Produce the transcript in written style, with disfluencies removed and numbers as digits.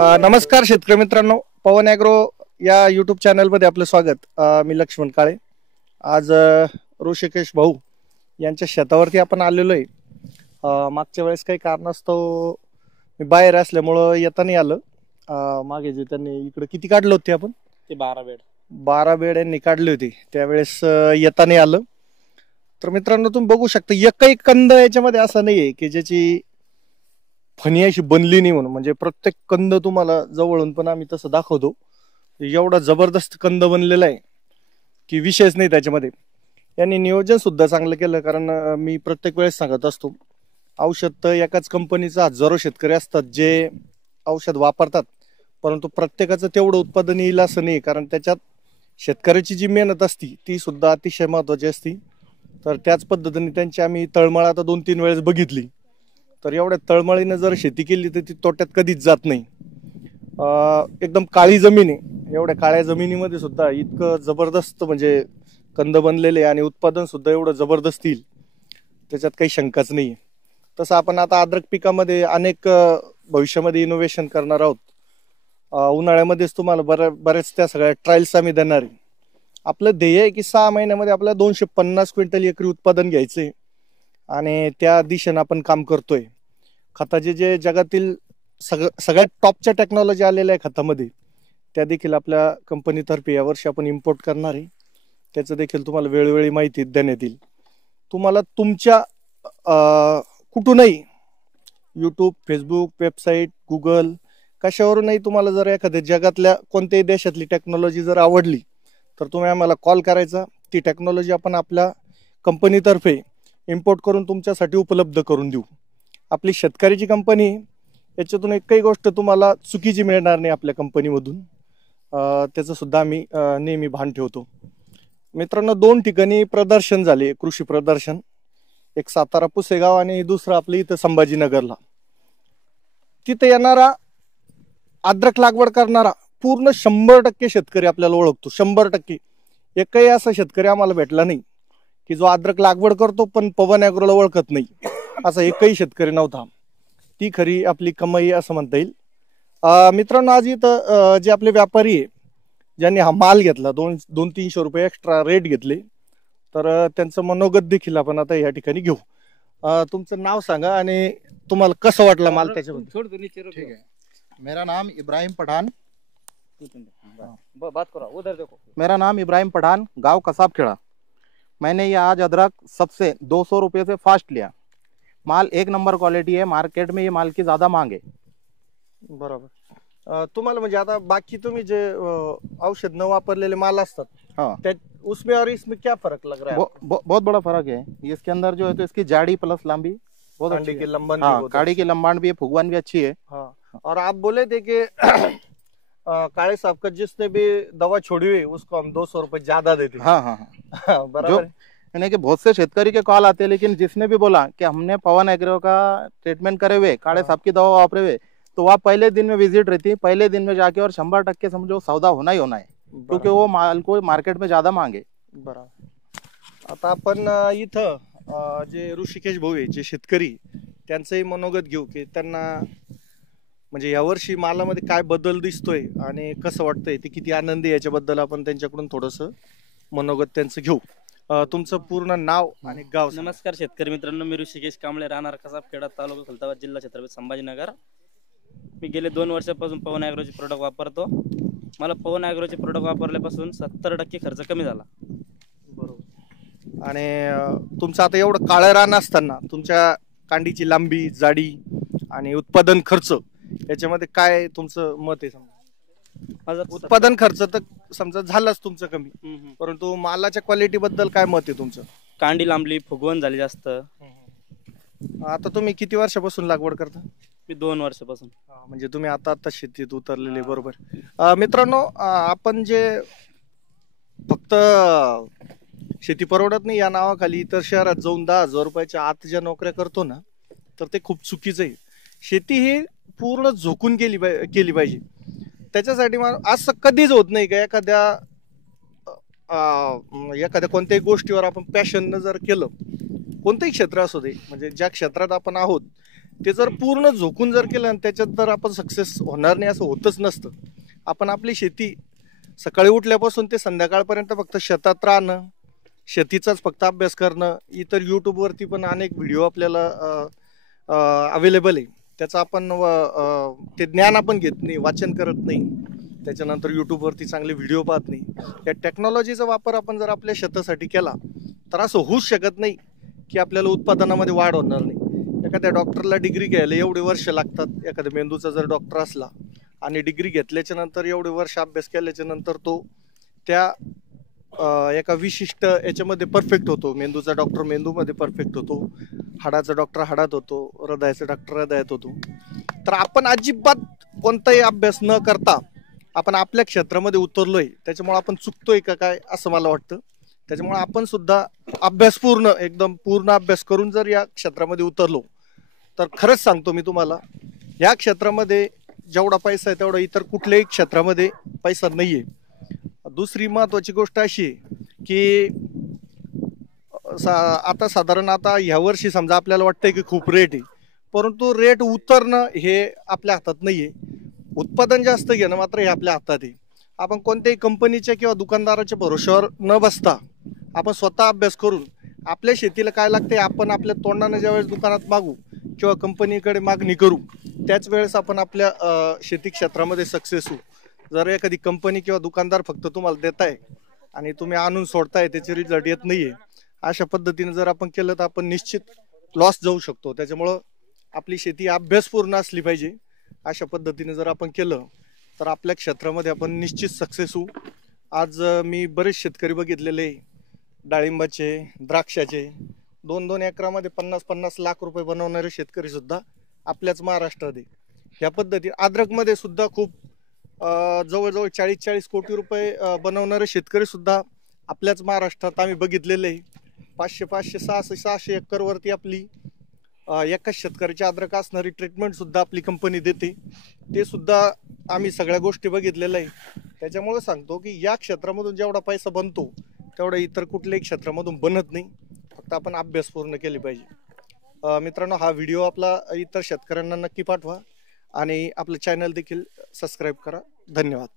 नमस्कार शेतकरी मित्रांनो, पवन ॲग्रो या यूट्यूब चॅनलमध्ये आपलं स्वागत. मी लक्ष्मण काळे. आज ऋषिकेश भाऊ यांच्या शेतावरती आपण आलेलो आहे. मागच्या वेळेस काही कारणास्तव मी बाहेर असल्यामुळं येता नाही आलं. मागे जे त्यांनी इकडे किती काढलं होते आपण, ते 12 बेड यांनी काढले होते, त्यावेळेस येता नाही आलं. तर मित्रांनो, तुम्ही बघू शकता एकही कंद याच्यामध्ये असा नाहीये की ज्याची फणी अशी बनली नाही म्हणून. म्हणजे प्रत्येक कंद तुम्हाला जवळून पण आम्ही तसं दाखवतो. एवढा जबरदस्त कंद बनलेला आहे की विषयच नाही त्याच्यामध्ये. यांनी नियोजन सुद्धा चांगलं केलं, कारण मी प्रत्येक वेळेस सांगत असतो, औषध तर एकाच कंपनीचा हजारो शेतकरी असतात जे औषध वापरतात, परंतु प्रत्येकाचं तेवढं उत्पादन येईल असं नाही, कारण त्याच्यात शेतकऱ्याची जी मेहनत असती ती सुद्धा अतिशय महत्वाची असती. तर त्याच पद्धतीने त्यांची आम्ही तळमळ आता 2-3 वेळेस बघितली. तर एवढ्या तळमळीनं जर शेती केली तर ती तोट्यात कधीच जात नाही. एकदम काळी जमीन आहे. एवढ्या काळ्या जमिनीमध्ये सुद्धा इतकं जबरदस्त म्हणजे कंद बनलेले आणि उत्पादन सुद्धा एवढं जबरदस्त येईल त्याच्यात काही शंकाच नाही. तसं आपण आता अद्रक पिकामध्ये अनेक भविष्यामध्ये इनोव्हेशन करणार आहोत. उन्हाळ्यामध्येच तुम्हाला बऱ्याच त्या सगळ्या ट्रायल्स आम्ही देणार आहे. आपलं ध्येय आहे की 6 महिन्यामध्ये आपल्याला 250 क्विंटल एकरी उत्पादन घ्यायचंय आणि त्या दिशेने आपण काम करतोय. खताचे जे जगातील सगळ्यात टॉपच्या टेक्नॉलॉजी आलेल्या आहे खतामध्ये, त्या देखील आपल्या कंपनीतर्फे यावर्षी आपण इम्पोर्ट करणार आहे. त्याचं देखील तुम्हाला वेळोवेळी माहिती देण्यात येईल. तुम्हाला तुमच्या कुठूनही यूट्यूब, फेसबुक, वेबसाईट, गुगल कशावरूनही तुम्हाला जर एखाद्या जगातल्या कोणत्याही देशातली टेक्नॉलॉजी जर आवडली तर तुम्ही आम्हाला कॉल करायचा. ती टेक्नॉलॉजी आपण आपल्या कंपनीतर्फे इम्पोर्ट करून तुमच्यासाठी उपलब्ध करून देऊ. आपली शेतकऱ्याची कंपनी, याच्यातून एकही गोष्ट तुम्हाला चुकीची मिळणार नाही आपल्या कंपनीमधून. त्याचं सुद्धा आम्ही नेहमी भान ठेवतो. मित्रांनो, 2 ठिकाणी प्रदर्शन झाले, कृषी प्रदर्शन. एक सातारा पुसेगाव आणि दुसरं आपलं इथं संभाजीनगरला. तिथं येणारा अद्रक लागवड करणारा पूर्ण 100% शेतकरी आपल्याला ओळखतो. 100%. एकही असा शेतकरी आम्हाला भेटला नाही की जो अद्रक लागवड करतो पण पवन ॲग्रोला ओळखत नाही, असा एकही शेतकरी नव्हता. ती खरी आपली कमाई असं म्हणता येईल. मित्रांनो, आज इथं जे आपले व्यापारी आहे ज्यांनी हा माल घेतला, 200-300 रुपये एक्स्ट्रा रेट घेतले, तर त्यांचं मनोगत देखील आपण आता या ठिकाणी घेऊ. तुमचं नाव सांगा आणि तुम्हाला कसं वाटलं माल त्याच्याबद्दल. ठीक है, मेरा नाम इब्राहिम पठान। बात करो, उधर देखो। मेरा नाम इब्राहिम पठान, गांव कसाब खेड़ा। मैंने ये आज अदरक सबसे 200 रुपये से फास्ट लिया। माल 1 नंबर क्वालिटी है, मार्केट में ये माल की ज्यादा मांग है। बरोबर. तुम्हाला म्हणजे आता बाकी तुम्ही जे औषध न वापरलेले माल असतात, हाँ, उसमें और इसमें क्या फर्क लग रहा है? बहुत बड़ा फर्क है। इसके अंदर जो है तो इसकी जाड़ी प्लस लंबी बहुत अच्छी है। लंबन हाँ, काड़ी की लंबाण भी है, फुगवान भी अच्छी है। हाँ, और आप बोले थे कि काले साहब का जिसने भी दवा छोड़ी हुई उसको हम 200 रुपए ज्यादा देते हैं। हाँ हाँ हाँ, बराबर है। यानी कि बहुत से शेतकरी के कॉल आते हैं, लेकिन जिसने भी बोला कि हमने पवन एग्रो का ट्रीटमेंट करे हुए, काले साहब की दवा वापरे हुए, तो वह पहले दिन में विजिट रहती है, पहले दिन में जाके, और 100% समझो सौदा होना ही होना है, क्योंकि वो माल को मार्केट में ज्यादा मांगे। बरोबर. आता आपण इथं जे ऋषिकेश भाऊ आहे, जे शेतकरी, त्यांचंही मनोगत घेऊ की त्यांना म्हणजे यावर्षी मालामध्ये काय बदल दिसतोय आणि कसं वाटतंय, ते किती आनंदी आहे याच्याबद्दल आपण त्यांच्याकडून थोडंसं मनोगत त्यांचं घेऊ. तुमचं पूर्ण नाव आणि गाव. नमस्कार शेतकरी मित्रांनो, मी ऋषिकेश कांबळे, राहणार कसाब खेडा, तालुका खुलताबाद, जिल्हा छत्रपती संभाजीनगर. मी गेले 2 वर्षापासून पवन ॲग्रोचे प्रोडक्ट वापरतो. मला पवन ॲग्रोचे प्रोडक्ट वापरल्यापासून 70% खर्च कमी झाला. बरोबर. आणि तुमचं आता एवढं काळं रान असताना तुमच्या कांडीची लांबी, जाडी आणि उत्पादन खर्च याच्यामध्ये काय तुमचं मत आहे? समजा उत्पादन खर्च तर समजा झालाच तुमचं कमी, परंतु मालाच्या क्वालिटी बद्दल काय मत आहे तुमचं? कांडी लांबली, फुगवण झाली जास्त. आता तुम्ही किती वर्षापासून लागवड करता? मी 2 वर्षापासून. म्हणजे तुम्ही आता शेतीत उतरलेले. बरोबर. मित्रांनो, आपण जे फक्त शेती परवडत नाही या नावाखाली इतर शहरात जाऊन 10,000 रुपयाच्या आत ज्या नोकऱ्या करतो ना, तर ते खूप चुकीचं आहे. शेती ही पूर्ण झोकून केली पाहिजे. त्याच्यासाठी असं कधीच होत नाही का एखाद्या कोणत्याही गोष्टीवर आपण पॅशननं जर केलं, कोणतंही क्षेत्र असू दे, म्हणजे ज्या क्षेत्रात आपण आहोत ते जर पूर्ण झोकून जर केलं आणि त्याच्यात जर आपण सक्सेस होणार नाही असं होतच नसतं. आपण आपली शेती सकाळी उठल्यापासून ते संध्याकाळपर्यंत फक्त शेतात राहणं, शेतीचाच फक्त अभ्यास करणं, इतर यूट्यूबवरती पण अनेक व्हिडिओ आपल्याला अवेलेबल आहे, त्याचं आपण ते ज्ञान आपण घेत नाही, वाचन करत नाही, त्याच्यानंतर यूट्यूबवरती चांगले व्हिडिओ पाहत नाही. या टेक्नॉलॉजीचा वापर आपण जर आपल्या शेतासाठी केला तर असं होऊच शकत नाही की आपल्याला उत्पादनामध्ये वाढ होणार नाही. एखाद्या डॉक्टरला डिग्री घ्यायला एवढे वर्ष लागतात, एखाद्या मेंदूचा जर डॉक्टर असला आणि डिग्री घेतल्याच्या नंतर एवढे वर्ष अभ्यास केल्याच्या नंतर तो त्या एका विशिष्ट याच्यामध्ये परफेक्ट होतो. मेंदूचा डॉक्टर मेंदूमध्ये परफेक्ट होतो, हाडाचा डॉक्टर हाडात होतो, हृदयाचा डॉक्टर हृदयात होतो. तर आपण अजिबात कोणताही अभ्यास न करता आपण आपल्या क्षेत्रामध्ये उतरलोय, त्याच्यामुळे आपण चुकतोय का काय असं मला वाटतं. त्याच्यामुळे आपण सुद्धा अभ्यासपूर्ण एकदम पूर्ण अभ्यास करून जर या क्षेत्रामध्ये उतरलो तर खरंच सांगतो मी तुम्हाला, या क्षेत्रामध्ये जेवढा पैसा आहे तेवढा इतर कुठल्याही क्षेत्रामध्ये पैसा नाहीये. दुसरी महत्वाची गोष्ट अशी आहे की आता साधारण आता ह्या वर्षी समजा आपल्याला वाटतंय की खूप रेट आहे, परंतु रेट उतरणं हे आपल्या हातात नाहीये. उत्पादन जास्त घेणं मात्र हे आपल्या हातात आहे. आपण कोणत्याही कंपनीच्या किंवा दुकानदाराच्या भरोश्यावर न बसता आपण स्वतः अभ्यास करून आपल्या शेतीला काय लागते आपण आपल्या तोंडाने ज्यावेळेस दुकानात मागू किंवा कंपनीकडे मागणी करू त्याच वेळेस आपण आपल्या शेती क्षेत्रामध्ये सक्सेस होऊ. जर एखादी कंपनी किंवा दुकानदार फक्त तुम्हाला देत आहे आणि तुम्ही आणून सोडताय, त्याचे रिझल्ट येत नाहीये, अशा पद्धतीने जर आपण केलं तर आपण निश्चित लॉस जाऊ शकतो. त्याच्यामुळं आपली शेती अभ्यासपूर्ण असली पाहिजे. अशा पद्धतीने जर आपण केलं तर आपल्या क्षेत्रामध्ये आपण निश्चित सक्सेस होऊ. आज मी बरेच शेतकरी बघितलेले, डाळिंबाचे, द्राक्षाचे 2-2 एकरामध्ये 50-50 लाख रुपये बनवणारे शेतकरी सुद्धा आपल्याच महाराष्ट्रात आहे. ह्या पद्धतीने अद्रकमध्ये सुद्धा खूप जवळजवळ 40-40 कोटी रुपये बनवणारे शेतकरी सुद्धा आपल्याच महाराष्ट्रात आम्ही बघितलेले आहे. 500-500, 600-600 एकरवरती आपली एकाच शेतकऱ्याची अद्रक असणारी ट्रीटमेंट सुद्धा आपली कंपनी देते. ते सुद्धा आम्ही सगळ्या गोष्टी बघितलेल्या आहे. त्याच्यामुळे सांगतो की या क्षेत्रामधून जेवढा पैसा बनतो तेवढा इतर कुठल्याही क्षेत्रामधून बनत नाही. फक्त आपण अभ्यास पूर्ण केली पाहिजे. मित्रांनो, हा व्हिडिओ आपला इतर शेतकऱ्यांना नक्की पाठवा आणि आपलं चॅनल देखील सबस्क्राईब करा. धन्यवाद.